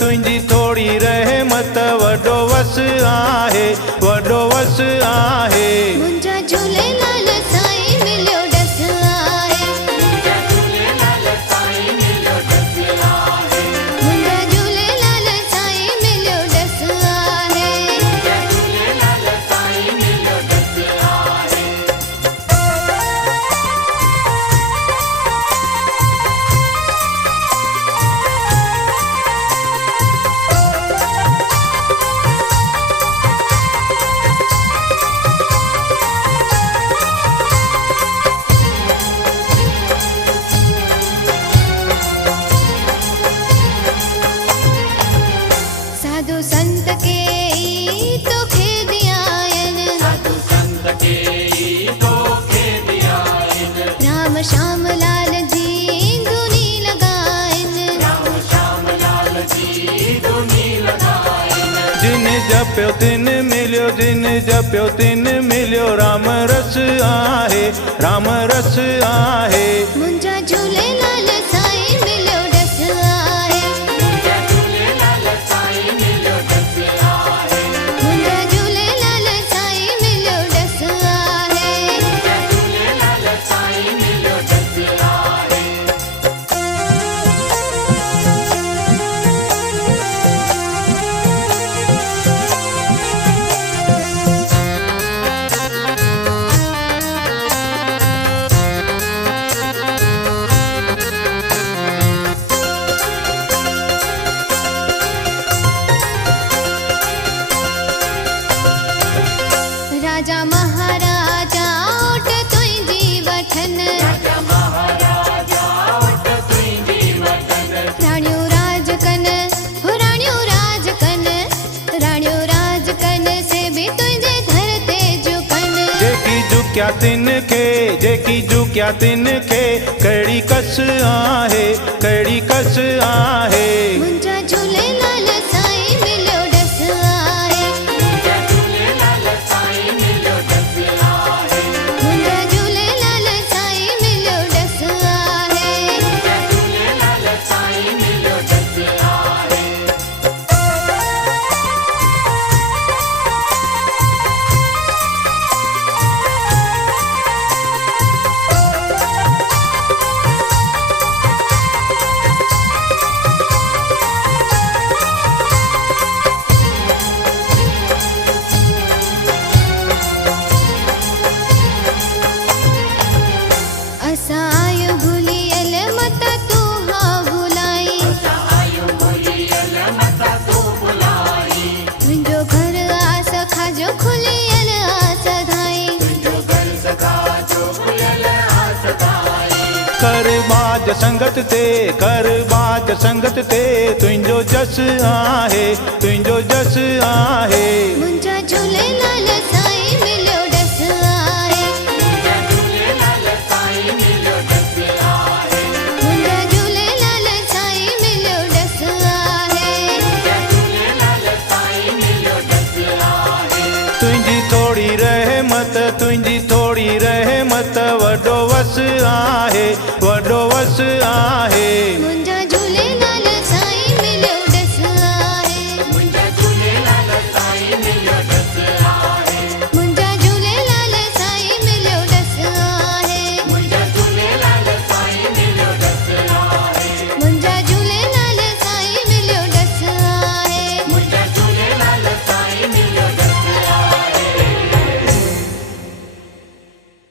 तुंहिंजी थोड़ी रहमत वॾो वस आहे, वॾो वस आहे। मुंहिंजा झूलेलाल साईं मिलियो ॾस आहे, मुंहिंजा झूलेलाल साईं मिलियो ॾस आहे, मुंहिंजा झूलेलाल साईं मिलियो ॾस आहे, मुंहिंजा झूलेलाल साईं मिलियो ॾस आहे। साधु संत के ई तोखे दियायन, साधु संत के ई तोखे दियायन, राम श्याम लाल जी धुनी लगायन, राम श्याम लाल जी धुनी लगायन। जिन जपियो तिन मिलियो, जिन जपियो तिन मिलियो, राम रस आहे, राम रस आहे। मुंहिंजा झूलेलाल साईं मिलियो ॾस आहे, मुंहिंजा झूलेलाल साईं मिलियो ॾस आहे, मुंहिंजा झूलेलाल साईं मिलियो ॾस आहे, मुंहिंजा झूलेलाल साईं मिलियो ॾस आहे। राजा महाराजा ओट तुंहिंजी वठन, राजा महाराजा ओट तुंहिंजी वठन, राणियूं राज कन, हो राणियूं राज कन, राणियूं राज कन से भी तुंहिंजे दर ते झुकन। जेकी झुकिया तिन खे, जेकी झुकिया तिन खे, कहिड़ी कस आहे, कहिड़ी कस आहे। मुंहिंजा झूलेलाल साईं मिलियो ॾस आहे, मुंहिंजा झूलेलाल साईं मिलियो ॾस आहे, मुंहिंजा झूलेलाल साईं मिलियो ॾस आहे, मुंहिंजा झूलेलाल साईं मिलियो ॾस आहे। असां आयूं भुलियल मत तूं हा भुलाई, असां आयूं भुलियल मत तूं भुलाई, तुंहिंजो घर आस खाजो खुलियल आस धाई, तुंहिंजो घर सखा जो खुलियल आस धाई। कर बाज संगत ते, कर बाज संगत ते, तुंहिंजो जस आहे, तुंहिंजो जस आहे। मुंहिंजा झूलेलाल साईं मिलियो ॾस आहे, मुंहिंजा झूलेलाल साईं मिलियो ॾस आहे, मुंहिंजा झूलेलाल साईं मिलियो ॾस आहे, मुंहिंजा झूलेलाल साईं मिलियो ॾस आहे। तुंहिंजी थोड़ी रहमत, तुंहिंजी थोड़ी रहमत वॾो वस आहे, वॾो वस आहे।